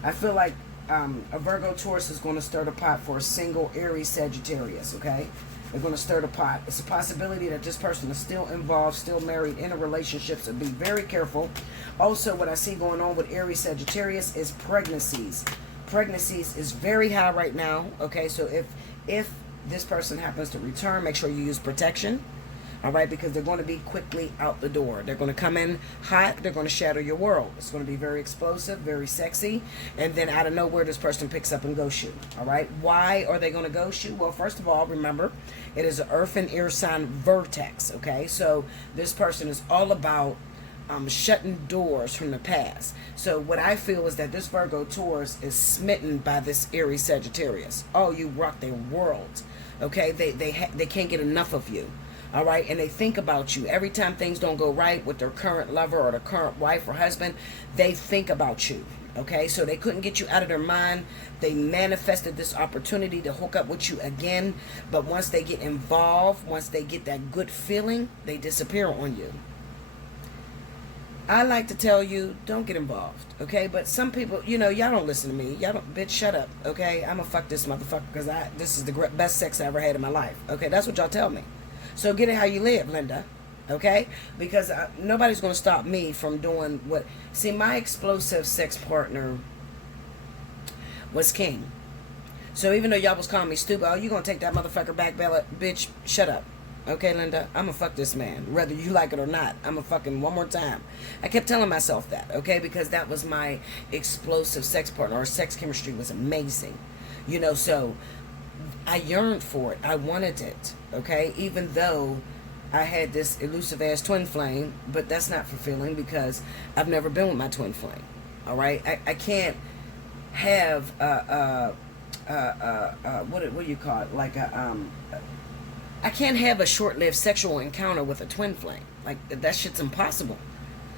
I feel like a Virgo Taurus is going to stir the pot for a single Aries Sagittarius, okay? They're going to stir the pot. It's a possibility that this person is still involved, still married, in a relationship, so be very careful. Also, what I see going on with Aries Sagittarius is pregnancies. Pregnancies is very high right now, okay? So if this person happens to return, make sure you use protection. All right, because they're going to be quickly out the door. They're going to come in hot. They're going to shatter your world. It's going to be very explosive, very sexy. And then out of nowhere, this person picks up and ghosts you. All right, why are they going to ghost you? Well, first of all, remember, it is an earth and air sign vertex. Okay, so this person is all about shutting doors from the past. So what I feel is that this Virgo Taurus is smitten by this Aries Sagittarius. Oh, you rock their world. Okay, they can't get enough of you. All right, and they think about you every time things don't go right with their current lover or their current wife or husband. They think about you. Okay, so they couldn't get you out of their mind. They manifested this opportunity to hook up with you again, but once they get involved, once they get that good feeling, they disappear on you. I like to tell you, don't get involved, okay? But some people, you know, y'all don't listen to me. Y'all don't, bitch, shut up, okay? I'm gonna fuck this motherfucker because this is the best sex I ever had in my life, okay? That's what y'all tell me. So get it how you live, Linda. Okay? Because nobody's going to stop me from doing what... See, my explosive sex partner was king. So even though y'all was calling me stupid, oh, you going to take that motherfucker back, Bella? Bitch, shut up. Okay, Linda? I'm going to fuck this man. Whether you like it or not. I'm going to fuck him one more time. I kept telling myself that, okay? Because that was my explosive sex partner. Our sex chemistry was amazing. You know, so... I yearned for it. I wanted it, okay? Even though I had this elusive ass twin flame, but that's not fulfilling because I've never been with my twin flame, all right? I can't have what do you call it? Like I can't have a short-lived sexual encounter with a twin flame. Like that shit's impossible.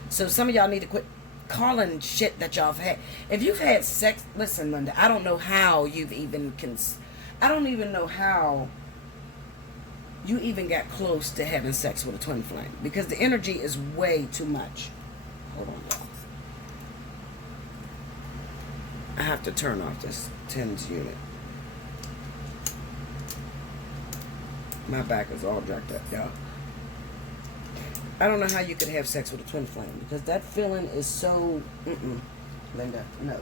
So some of y'all need to quit calling shit that y'all have had. If you've had sex, listen, Linda, I don't know how you've even I don't even know how you even got close to having sex with a twin flame because the energy is way too much. Hold on, y'all. I have to turn off this TENS unit. My back is all jacked up, y'all. I don't know how you could have sex with a twin flame, because that feeling is so, Linda, no.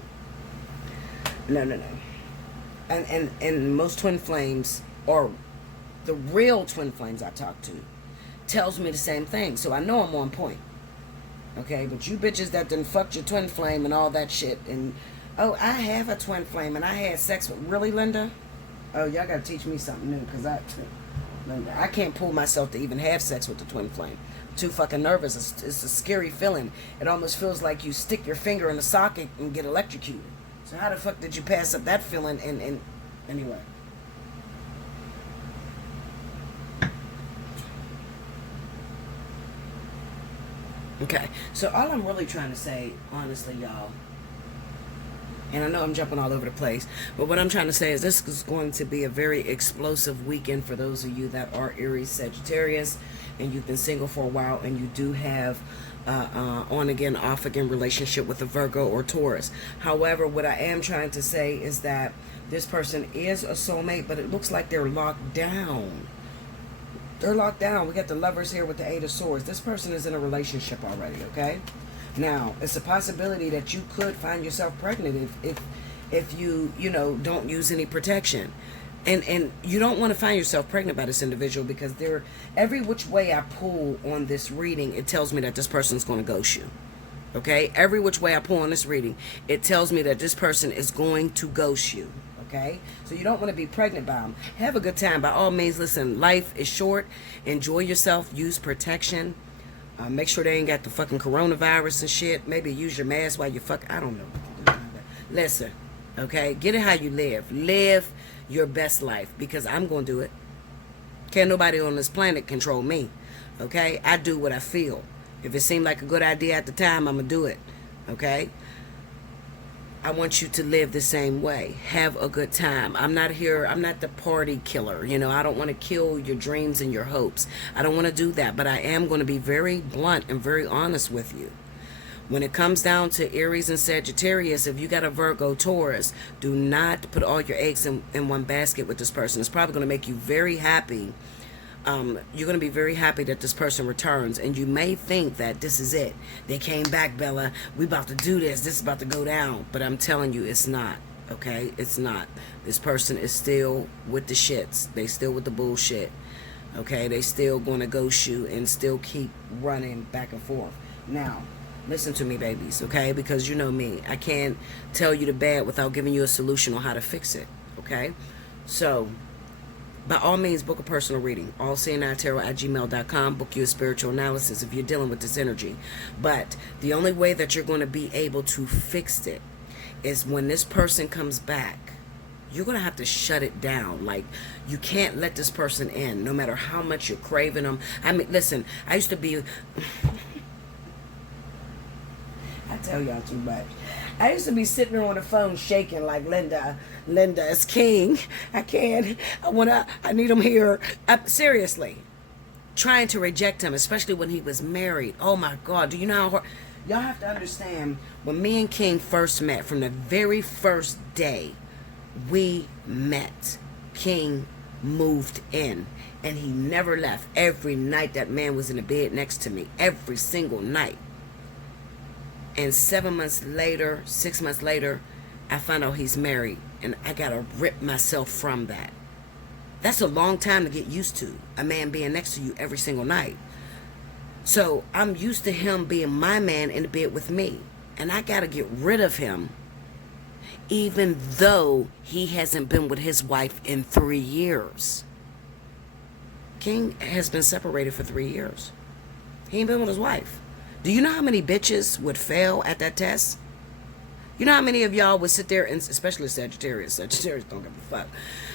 No. And most twin flames, or the real twin flames I talk to, tells me the same thing. So I know I'm on point. Okay, but you bitches that done fucked your twin flame and all that shit, and oh, I have a twin flame and I had sex with, really, Linda? Oh, y'all gotta teach me something new, because Linda, I can't pull myself to even have sex with the twin flame. I'm too fucking nervous. It's a scary feeling. It almost feels like you stick your finger in a socket and get electrocuted. So how the fuck did you pass up that feeling? And anyway. Okay, so all I'm really trying to say, honestly, y'all, and I know I'm jumping all over the place, but what I'm trying to say is this is going to be a very explosive weekend for those of you that are Aries Sagittarius, and you've been single for a while, and you do have on again, off again relationship with a Virgo or Taurus. However, what I am trying to say is that this person is a soulmate, but it looks like they're locked down. They're locked down. We got the Lovers here with the Eight of Swords. This person is in a relationship already, okay? Now, it's a possibility that you could find yourself pregnant if you don't use any protection. And you don't want to find yourself pregnant by this individual, because every which way I pull on this reading, it tells me that this person's going to ghost you. Okay? Every which way I pull on this reading, it tells me that this person is going to ghost you. Okay? So you don't want to be pregnant by them. Have a good time. By all means, listen, life is short. Enjoy yourself. Use protection. Make sure they ain't got the fucking coronavirus and shit. Maybe use your mask while you fuck. I don't know. Listen, okay? Get it how you live. Live your best life, because I'm going to do it. Can't nobody on this planet control me. Okay? I do what I feel. If it seemed like a good idea at the time, I'm going to do it. Okay? I want you to live the same way. Have a good time. I'm not the party killer. I don't want to kill your dreams and your hopes. I don't want to do that. But I am going to be very blunt and very honest with you. When it comes down to Aries and Sagittarius, if you got a Virgo Taurus, do not put all your eggs in one basket with this person. It's probably going to make you very happy. You're going to be very happy that this person returns, and you may think that this is it. They came back, Bella. We about to do this. This is about to go down. But I'm telling you, it's not. Okay? It's not. This person is still with the shits. They still with the bullshit. Okay? They still going to ghost you and still keep running back and forth. Now, listen to me, babies, okay? Because you know me. I can't tell you the bad without giving you a solution on how to fix it, okay? So, by all means, book a personal reading. Allseeingeyetarot@gmail.com. Book you a spiritual analysis if you're dealing with this energy. But the only way that you're going to be able to fix it is when this person comes back. You're going to have to shut it down. Like, you can't let this person in, no matter how much you're craving them. I mean, listen, I used to be... I tell y'all too much. I used to be sitting there on the phone shaking like, Linda is king. I need him here. Seriously. Trying to reject him, especially when he was married. Oh my God. Do you know how hard? Y'all have to understand, when me and King first met, from the very first day we met, King moved in. And he never left. Every night that man was in the bed next to me. Every single night. And 6 months later, I find out he's married. And I got to rip myself from that. That's a long time to get used to. A man being next to you every single night. So I'm used to him being my man in the bed with me. And I got to get rid of him. Even though he hasn't been with his wife in 3 years. King has been separated for 3 years. He ain't been with his wife. Do you know how many bitches would fail at that test? You know how many of y'all would sit there, and especially Sagittarius. Sagittarius don't give a fuck.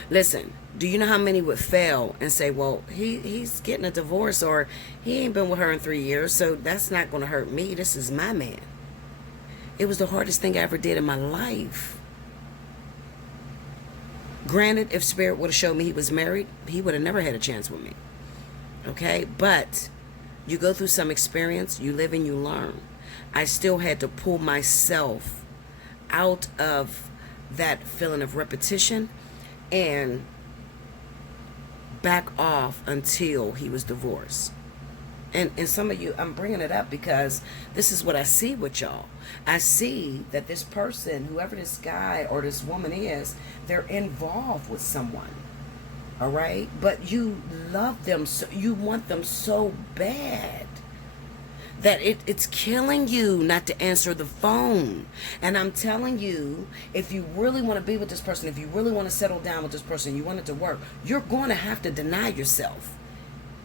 Listen, do you know how many would fail and say, well, he's getting a divorce, or he ain't been with her in 3 years, so that's not going to hurt me. This is my man. It was the hardest thing I ever did in my life. Granted, if Spirit would have showed me he was married, he would have never had a chance with me. Okay? But you go through some experience, you live and you learn. I still had to pull myself out of that feeling of repetition and back off until he was divorced. And some of you, I'm bringing it up because this is what I see with y'all. I see that this person, whoever this guy or this woman is, they're involved with someone. All right? But you love them, so you want them so bad that it's killing you not to answer the phone. And I'm telling you, if you really want to be with this person, if you really want to settle down with this person, you want it to work, you're going to have to deny yourself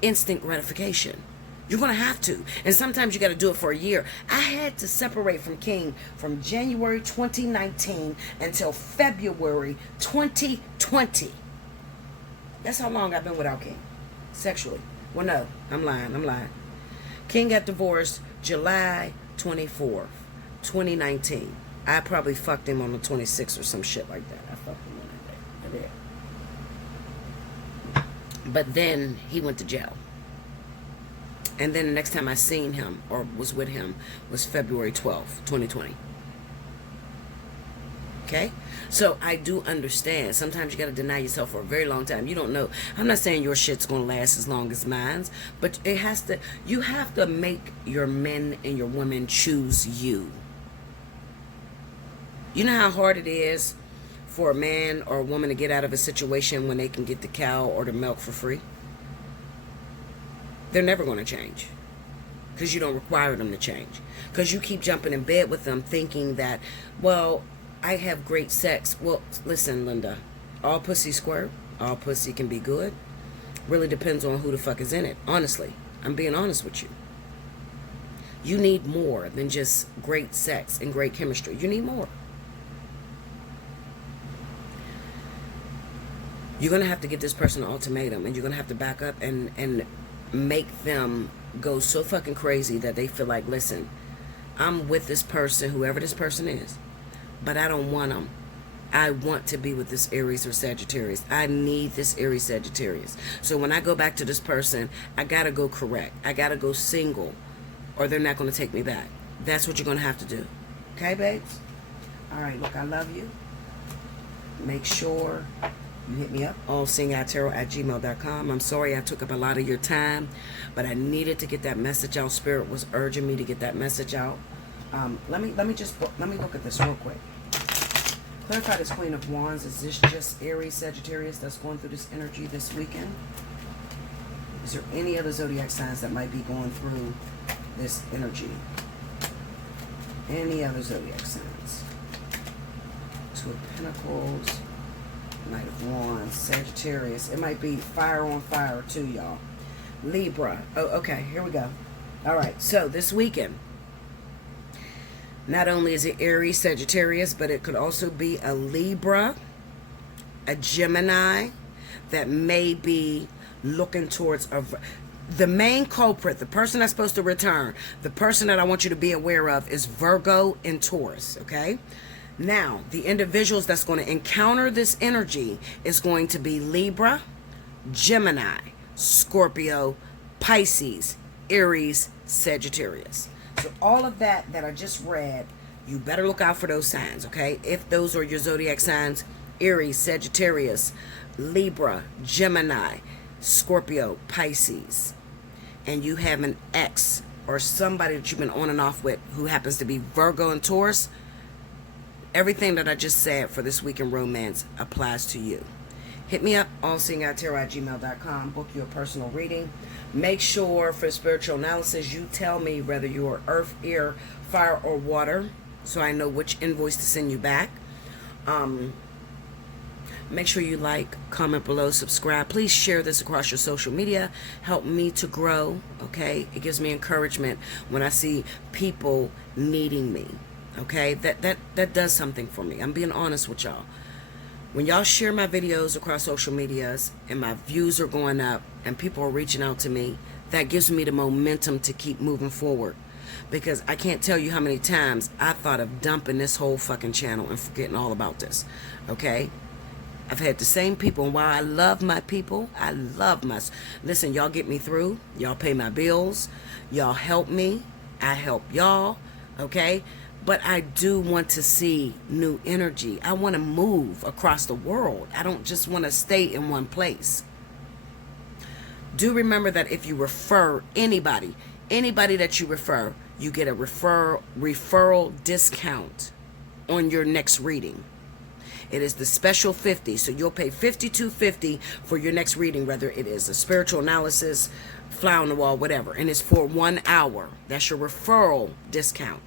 instant gratification. You're going to have to. And sometimes you got to do it for a year. I had to separate from King from January 2019 until February 2020. That's how long I've been without King. Sexually. Well, no. I'm lying. King got divorced July 24th, 2019. I probably fucked him on the 26th or some shit like that. I fucked him on that day. I did. But then he went to jail. And then the next time I seen him or was with him was February 12th, 2020. Okay? So I do understand. Sometimes you got to deny yourself for a very long time. You don't know. I'm not saying your shit's going to last as long as mine's, but it has to. You have to make your men and your women choose you. You know how hard it is for a man or a woman to get out of a situation when they can get the cow or the milk for free? They're never going to change because you don't require them to change. Because you keep jumping in bed with them thinking that, well, I have great sex. Well, listen, Linda, all pussy squirt, all pussy can be good. Really depends on who the fuck is in it. Honestly, I'm being honest with you. You need more than just great sex and great chemistry. You need more. You're going to have to give this person an ultimatum, and you're going to have to back up and make them go so fucking crazy that they feel like, listen, I'm with this person, whoever this person is, but I don't want them. I want to be with this Aries or Sagittarius. I need this Aries Sagittarius. So when I go back to this person, I got to go correct. I got to go single, or they're not going to take me back. That's what you're going to have to do. Okay, babes? All right, look, I love you. Make sure you hit me up, allseeingeyetarot@gmail.com. I'm sorry I took up a lot of your time, but I needed to get that message out. Spirit was urging me to get that message out. Let me look at this real quick. Clarify this Queen of Wands. Is this just Aries, Sagittarius that's going through this energy this weekend? Is there any other zodiac signs that might be going through this energy? Any other zodiac signs? Two of Pentacles. Knight of Wands, Sagittarius. It might be fire on fire too, y'all. Libra. Oh, okay, here we go. All right, so this weekend, not only is it Aries, Sagittarius, but it could also be a Libra, a Gemini that may be looking towards the main culprit, the person that's supposed to return, the person that I want you to be aware of is Virgo and Taurus, okay? Now, the individuals that's going to encounter this energy is going to be Libra, Gemini, Scorpio, Pisces, Aries, Sagittarius. So all of that I just read, you better look out for those signs, okay? If those are your zodiac signs, Aries, Sagittarius, Libra, Gemini, Scorpio, Pisces, and you have an ex or somebody that you've been on and off with who happens to be Virgo and Taurus, everything that I just said for this week in romance applies to you. Hit me up, allseeingeyetarot@gmail.com. Book your personal reading. Make sure for spiritual analysis, you tell me whether you are earth, air, fire, or water, so I know which invoice to send you back. Make sure you like, comment below, subscribe. Please share this across your social media. Help me to grow, okay? It gives me encouragement when I see people needing me. Okay, that does something for me. I'm being honest with y'all. When y'all share my videos across social medias and my views are going up and people are reaching out to me, that gives me the momentum to keep moving forward. Because I can't tell you how many times I thought of dumping this whole fucking channel and forgetting all about this. Okay? I've had the same people, and while I love my people, listen, y'all get me through. Y'all pay my bills. Y'all help me. I help y'all. Okay? But I do want to see new energy. I want to move across the world. I don't just want to stay in one place. Do remember that if you refer anybody that you refer, you get a referral discount on your next reading. It is the special 50, so you'll pay $52.50 for your next reading, whether it is a spiritual analysis, fly on the wall, whatever, and it's for 1 hour. That's your referral discount.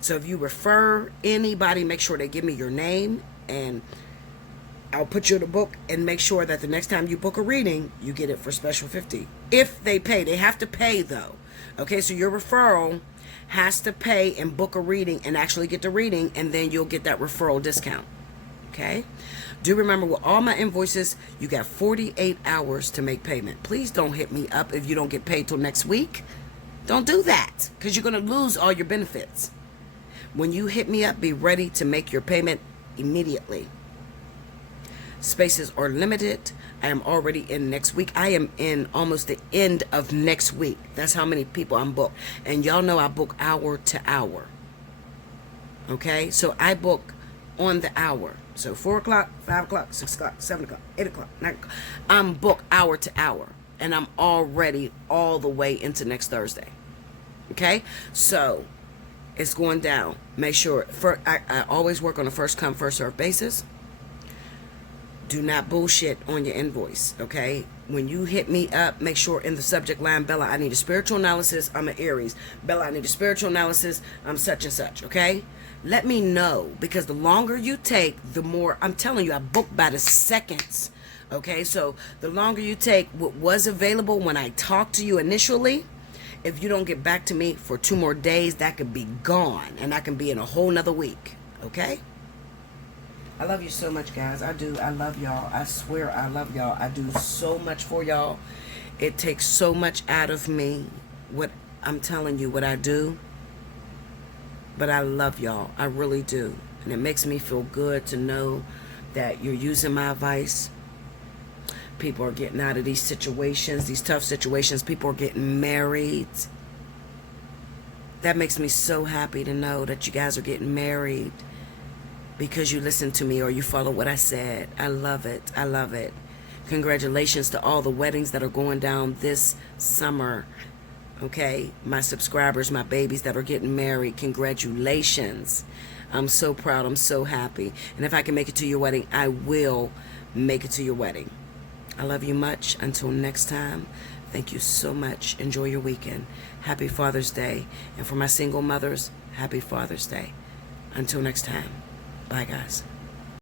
So if you refer anybody, make sure they give me your name, and I'll put you in the book, and make sure that the next time you book a reading, you get it for special 50. If they pay, they have to pay though. Okay, so your referral has to pay and book a reading and actually get the reading, and then you'll get that referral discount. Okay, do remember, with all my invoices, you got 48 hours to make payment. Please don't hit me up if you don't get paid till next week. Don't do that, because you're going to lose all your benefits. When you hit me up, be ready to make your payment immediately. Spaces are limited. I am already in next week. I am in almost the end of next week. That's how many people I'm booked. And y'all know I book hour to hour. Okay, so I book on the hour. So 4 o'clock, 5 o'clock, 6 o'clock, 7 o'clock, 8 o'clock, 9 o'clock. I'm booked hour to hour. And I'm already all the way into next Thursday. Okay, so it's going down. Make sure, I always work on a first come, first serve basis. Do not bullshit on your invoice, okay? When you hit me up, make sure in the subject line, Bella, I need a spiritual analysis. I'm an Aries. Bella, I need a spiritual analysis. I'm such and such, okay? Let me know, because the longer you take, the more, I'm telling you, I book by the seconds, okay? So the longer you take what was available when I talked to you initially, if you don't get back to me for 2 more days, that could be gone, and that can be in a whole nother week, okay? I love you so much, guys. I do. I love y'all. I swear I love y'all. I do so much for y'all. It takes so much out of me, what I'm telling you, what I do. But I love y'all. I really do. And it makes me feel good to know that you're using my advice. People are getting out of these situations, these tough situations. People are getting married. That makes me so happy to know that you guys are getting married because you listened to me or you followed what I said. I love it. I love it. Congratulations to all the weddings that are going down this summer. Okay, my subscribers, my babies that are getting married, congratulations. I'm so proud. I'm so happy. And if I can make it to your wedding, I will make it to your wedding. I love you much. Until next time, thank you so much. Enjoy your weekend. Happy Father's Day. And for my single mothers, happy Father's Day. Until next time. Bye, guys.